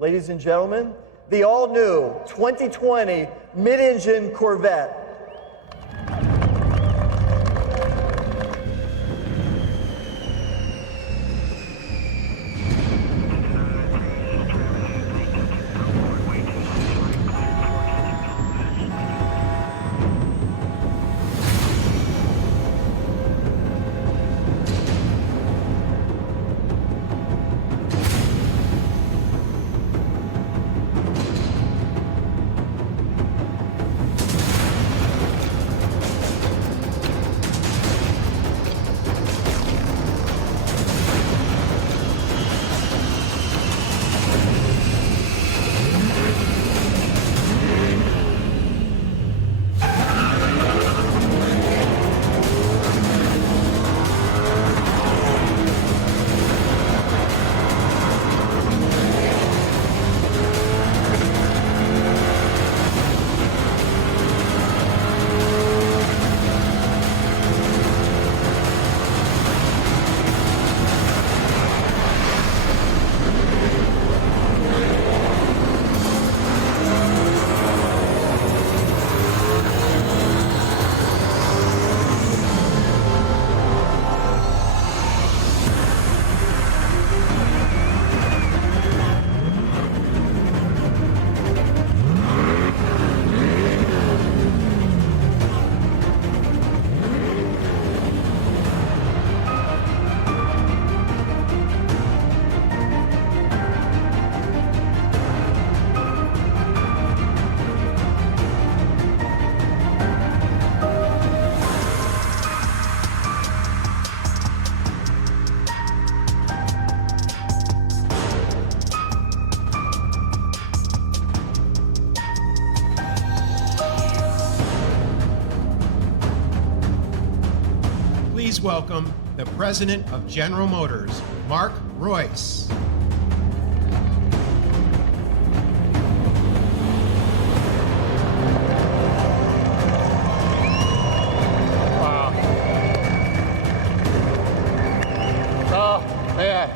Ladies and gentlemen, the all-new 2020 Mid-Engine Corvette. Please welcome the President of General Motors, Mark Royce. Wow. Oh, man.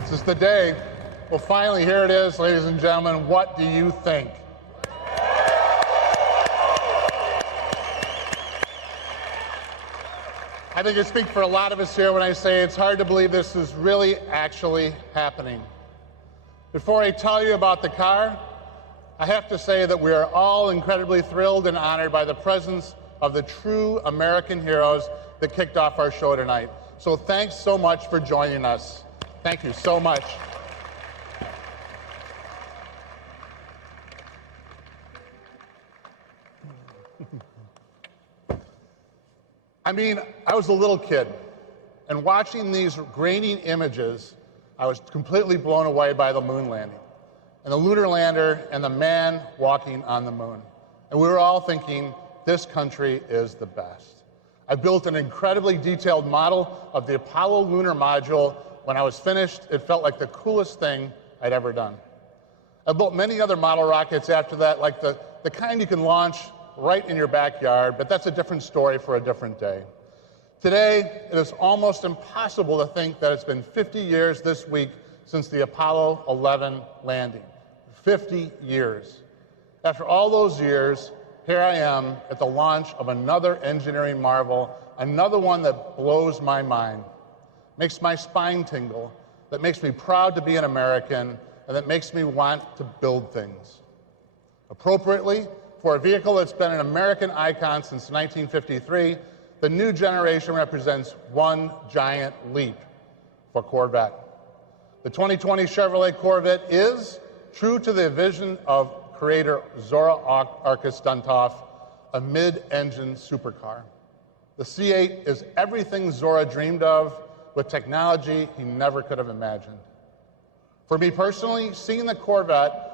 This is the day. Well, finally, here it is, ladies and gentlemen. What do you think? I think I speak for a lot of us here when I say it's hard to believe this is really actually happening. Before I tell you about the car, I have to say that we are all incredibly thrilled and honored by the presence of the true American heroes that kicked off our show tonight. So thanks so much for joining us. Thank you so much. I mean, I was a little kid, and watching these grainy images, I was completely blown away by the moon landing, and the lunar lander, and the man walking on the moon. And we were all thinking, this country is the best. I built an incredibly detailed model of the Apollo lunar module. When I was finished, it felt like the coolest thing I'd ever done. I built many other model rockets after that, like the kind you can launch right in your backyard, but that's a different story for a different day. Today, it is almost impossible to think that it's been 50 years this week since the Apollo 11 landing. 50 years. After all those years, here I am at the launch of another engineering marvel, another one that blows my mind, makes my spine tingle, that makes me proud to be an American, and that makes me want to build things. Appropriately, for a vehicle that's been an American icon since 1953, the new generation represents one giant leap for Corvette. The 2020 Chevrolet Corvette is, true to the vision of creator Zora Arkus-Duntov, a mid-engine supercar. The C8 is everything Zora dreamed of with technology he never could have imagined. For me personally, seeing the Corvette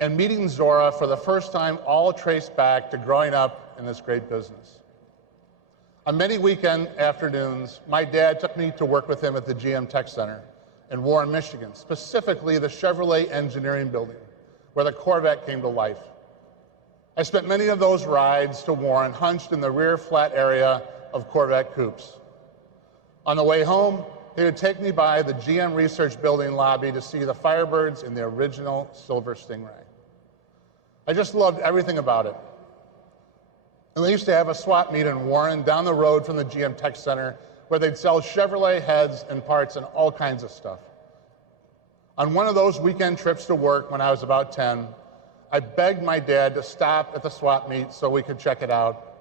and meeting Zora for the first time all traced back to growing up in this great business. On many weekend afternoons, my dad took me to work with him at the GM Tech Center in Warren, Michigan, specifically the Chevrolet Engineering Building, where the Corvette came to life. I spent many of those rides to Warren hunched in the rear flat area of Corvette coupes. On the way home, he would take me by the GM Research Building lobby to see the Firebirds in the original Silver Stingray. I just loved everything about it. And they used to have a swap meet in Warren down the road from the GM Tech Center where they'd sell Chevrolet heads and parts and all kinds of stuff. On one of those weekend trips to work when I was about 10, I begged my dad to stop at the swap meet so we could check it out,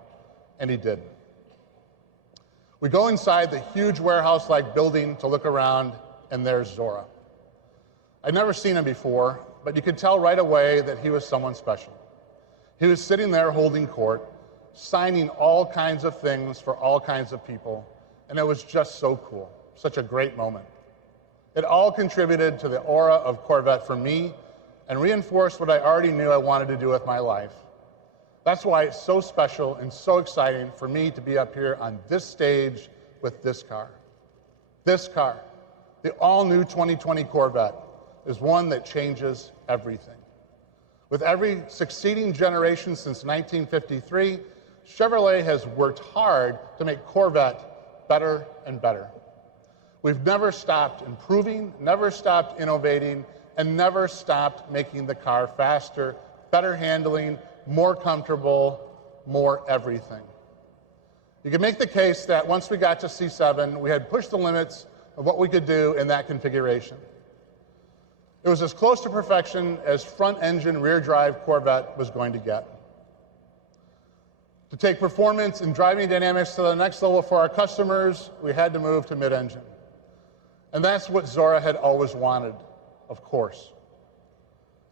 and he did. We go inside the huge warehouse-like building to look around, and there's Zora. I'd never seen him before, but you could tell right away that he was someone special. He was sitting there holding court, signing all kinds of things for all kinds of people, and it was just so cool, such a great moment. It all contributed to the aura of Corvette for me and reinforced what I already knew I wanted to do with my life. That's why it's so special and so exciting for me to be up here on this stage with this car. This car, the all-new 2020 Corvette, is one that changes everything. With every succeeding generation since 1953, Chevrolet has worked hard to make Corvette better and better. We've never stopped improving, never stopped innovating, and never stopped making the car faster, better handling, more comfortable, more everything. You can make the case that once we got to C7, we had pushed the limits of what we could do in that configuration. It was as close to perfection as front-engine, rear-drive Corvette was going to get. To take performance and driving dynamics to the next level for our customers, we had to move to mid-engine. And that's what Zora had always wanted, of course.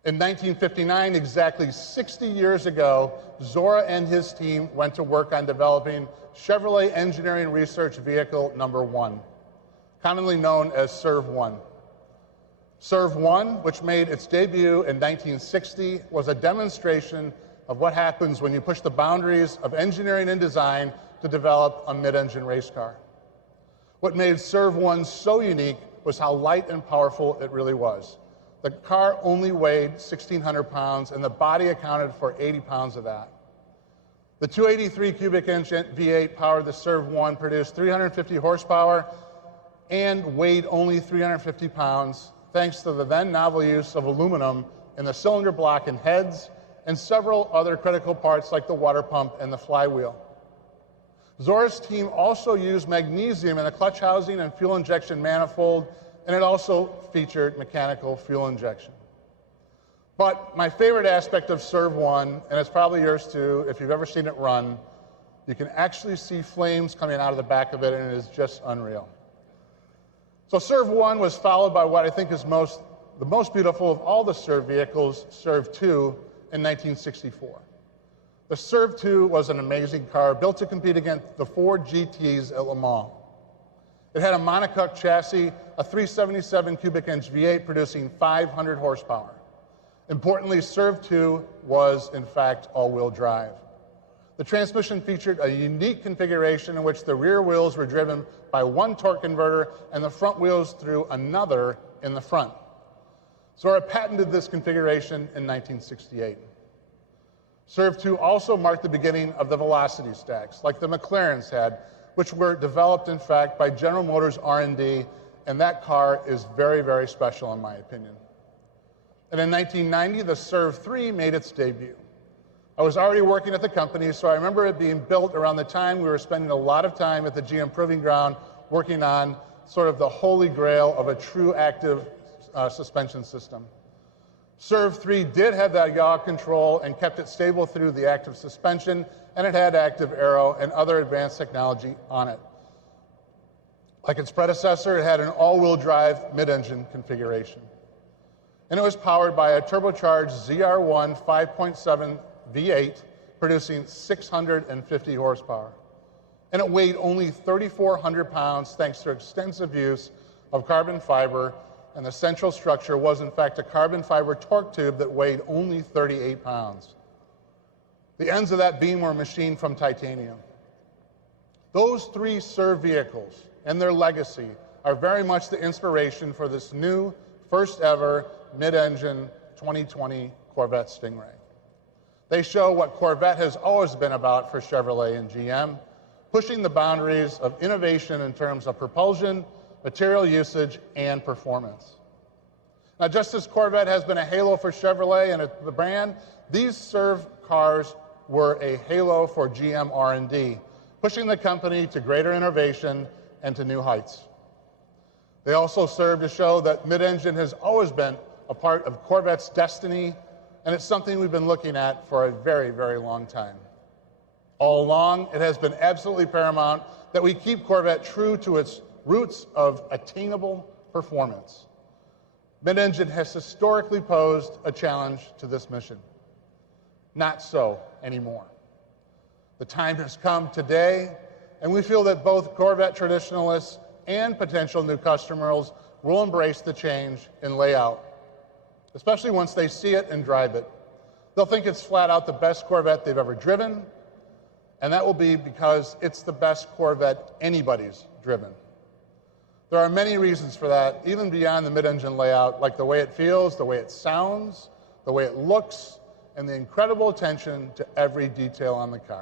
In 1959, exactly 60 years ago, Zora and his team went to work on developing Chevrolet Engineering Research Vehicle number 1, commonly known as SERV-1. SERV-1, which made its debut in 1960, was a demonstration of what happens when you push the boundaries of engineering and design to develop a mid-engine race car. What made SERV-1 so unique was how light and powerful it really was. The car only weighed 1,600 pounds, and the body accounted for 80 pounds of that. The 283 cubic inch V8 powered the SERV-1 produced 350 horsepower and weighed only 350 pounds, thanks to the then novel use of aluminum in the cylinder block and heads, and several other critical parts like the water pump and the flywheel. Zora's team also used magnesium in the clutch housing and fuel injection manifold, and it also featured mechanical fuel injection. But my favorite aspect of SERV-1, and it's probably yours too, if you've ever seen it run, you can actually see flames coming out of the back of it, and it is just unreal. So SERV-1 was followed by what I think is the most beautiful of all the SERV vehicles, SERV-2, in 1964. The SERV-2 was an amazing car built to compete against the Ford GTs at Le Mans. It had a monocoque chassis, a 377 cubic inch V8 producing 500 horsepower. Importantly, SERV-2 was, in fact, all-wheel drive. The transmission featured a unique configuration in which the rear wheels were driven by one torque converter and the front wheels through another in the front. Zora patented this configuration in 1968. SERV-2 also marked the beginning of the velocity stacks, like the McLarens had, which were developed, in fact, by General Motors R&D, and that car is very, very special in my opinion. And in 1990, the SERV-3 made its debut. I was already working at the company, so I remember it being built around the time we were spending a lot of time at the GM Proving Ground working on sort of the holy grail of a true active suspension system. SERV-3 did have that yaw control and kept it stable through the active suspension, and it had active aero and other advanced technology on it. Like its predecessor, it had an all-wheel drive mid-engine configuration. And it was powered by a turbocharged ZR1 5.7 V8 producing 650 horsepower. And it weighed only 3,400 pounds thanks to extensive use of carbon fiber, and the central structure was in fact a carbon fiber torque tube that weighed only 38 pounds. The ends of that beam were machined from titanium. Those three SERV vehicles and their legacy are very much the inspiration for this new, first ever mid-engine 2020 Corvette Stingray. They show what Corvette has always been about for Chevrolet and GM, pushing the boundaries of innovation in terms of propulsion, material usage, and performance. Now, just as Corvette has been a halo for Chevrolet and the brand, these served cars were a halo for GM R&D, pushing the company to greater innovation and to new heights. They also serve to show that mid-engine has always been a part of Corvette's destiny, and it's something we've been looking at for a very, very long time. All along, it has been absolutely paramount that we keep Corvette true to its roots of attainable performance. Mid-engine has historically posed a challenge to this mission. Not so anymore. The time has come today, and we feel that both Corvette traditionalists and potential new customers will embrace the change in layout, especially once they see it and drive it. They'll think it's flat out the best Corvette they've ever driven, and that will be because it's the best Corvette anybody's driven. There are many reasons for that, even beyond the mid-engine layout, like the way it feels, the way it sounds, the way it looks, and the incredible attention to every detail on the car.